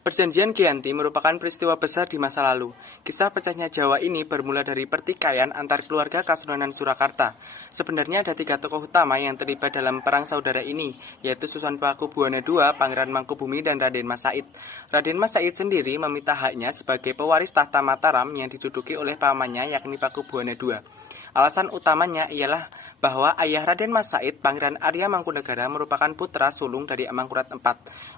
Perjanjian Giyanti merupakan peristiwa besar di masa lalu. Kisah pecahnya Jawa ini bermula dari pertikaian antar keluarga Kasunanan Surakarta. Sebenarnya ada 3 tokoh utama yang terlibat dalam perang saudara ini, yaitu Sunan Pakubuwana II, Pangeran Mangkubumi, dan Raden Mas Said. Raden Mas Said sendiri meminta haknya sebagai pewaris tahta Mataram yang diduduki oleh pamannya, yakni Pakubuwana II. Alasan utamanya ialah bahwa ayah Raden Mas Said, Pangeran Arya Mangkunegara, merupakan putra sulung dari Amangkurat IV.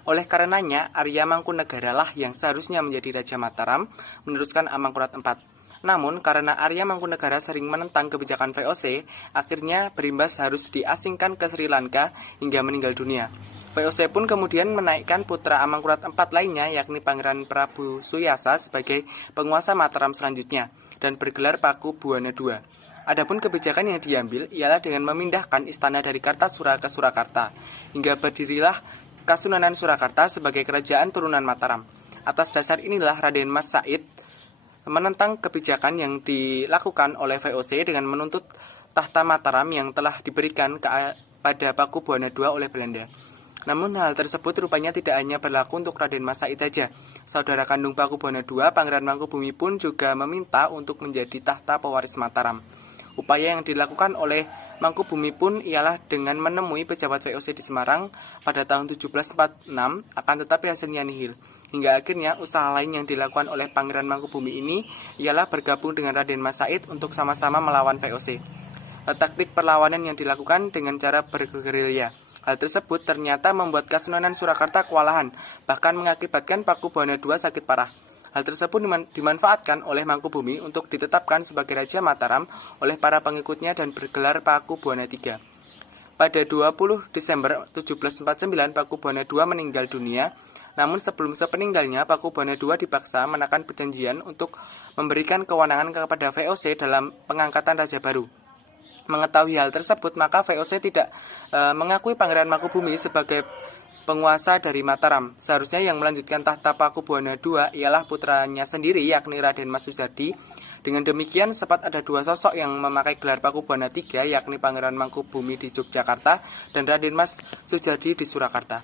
Oleh karenanya, Arya Mangkunegara lah yang seharusnya menjadi Raja Mataram, meneruskan Amangkurat IV. Namun, karena Arya Mangkunegara sering menentang kebijakan VOC, akhirnya berimbas harus diasingkan ke Sri Lanka hingga meninggal dunia. VOC pun kemudian menaikkan putra Amangkurat IV lainnya, yakni Pangeran Prabu Suyasa, sebagai penguasa Mataram selanjutnya, dan bergelar Pakubuwana II. Adapun kebijakan yang diambil ialah dengan memindahkan istana dari Kartasura ke Surakarta, hingga berdirilah Kasunanan Surakarta sebagai kerajaan turunan Mataram. Atas dasar inilah Raden Mas Said menentang kebijakan yang dilakukan oleh VOC dengan menuntut tahta Mataram yang telah diberikan pada Pakubuwana II oleh Belanda. Namun hal tersebut rupanya tidak hanya berlaku untuk Raden Mas Said saja. Saudara kandung Pakubuwana II, Pangeran Mangkubumi, pun juga meminta untuk menjadi tahta pewaris Mataram. Upaya yang dilakukan oleh Mangkubumi pun ialah dengan menemui pejabat VOC di Semarang pada tahun 1746, akan tetapi hasilnya nihil. Hingga akhirnya usaha lain yang dilakukan oleh Pangeran Mangkubumi ini ialah bergabung dengan Raden Mas Said untuk sama-sama melawan VOC. Taktik perlawanan yang dilakukan dengan cara bergerilya. Hal tersebut ternyata membuat Kasunanan Surakarta kewalahan, bahkan mengakibatkan Pakubuwana II sakit parah. Hal tersebut dimanfaatkan oleh Mangkubumi untuk ditetapkan sebagai Raja Mataram oleh para pengikutnya dan bergelar Pakubuwana III. Pada 20 Desember 1749, Pakubuwana II meninggal dunia, namun sebelum sepeninggalnya, Pakubuwana II dipaksa menaikkan perjanjian untuk memberikan kewenangan kepada VOC dalam pengangkatan raja baru. Mengetahui hal tersebut, maka VOC tidak mengakui Pangeran Mangkubumi sebagai penguasa dari Mataram. Seharusnya yang melanjutkan tahta Pakubuwana II ialah putranya sendiri, yakni Raden Mas Sujadi. Dengan demikian, sempat ada 2 sosok yang memakai gelar Pakubuwana III, yakni Pangeran Mangkubumi di Yogyakarta dan Raden Mas Sujadi di Surakarta.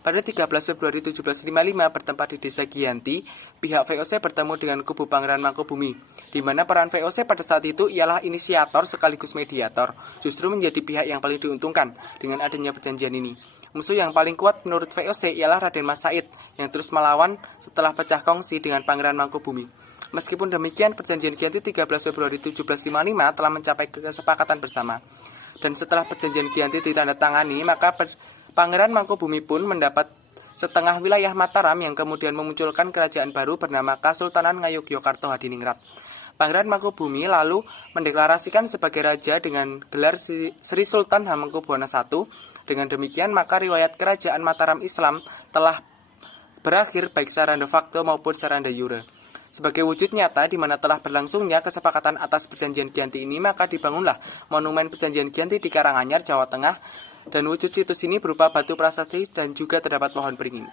Pada 13 Februari 1755, bertempat di Desa Giyanti, pihak VOC bertemu dengan kubu Pangeran Mangkubumi, di mana peran VOC pada saat itu ialah inisiator sekaligus mediator, justru menjadi pihak yang paling diuntungkan dengan adanya perjanjian ini. Musuh yang paling kuat menurut VOC ialah Raden Mas Said yang terus melawan setelah pecah kongsi dengan Pangeran Mangkubumi. Meskipun demikian, perjanjian Giyanti 13 Februari 1755 telah mencapai kesepakatan bersama. Dan setelah perjanjian Giyanti ditandatangani, maka Pangeran Mangkubumi pun mendapat setengah wilayah Mataram yang kemudian memunculkan kerajaan baru bernama Kasultanan Ngayogyakarta Hadiningrat. Pangeran Mangkubumi lalu mendeklarasikan sebagai raja dengan gelar Sri Sultan Hamengkubuwana I. Dengan demikian, maka riwayat kerajaan Mataram Islam telah berakhir baik secara de facto maupun secara de jure. Sebagai wujud nyata di mana telah berlangsungnya kesepakatan atas perjanjian Giyanti ini, maka dibangunlah monumen perjanjian Giyanti di Karanganyar, Jawa Tengah, dan wujud situs ini berupa batu prasasti dan juga terdapat pohon beringin.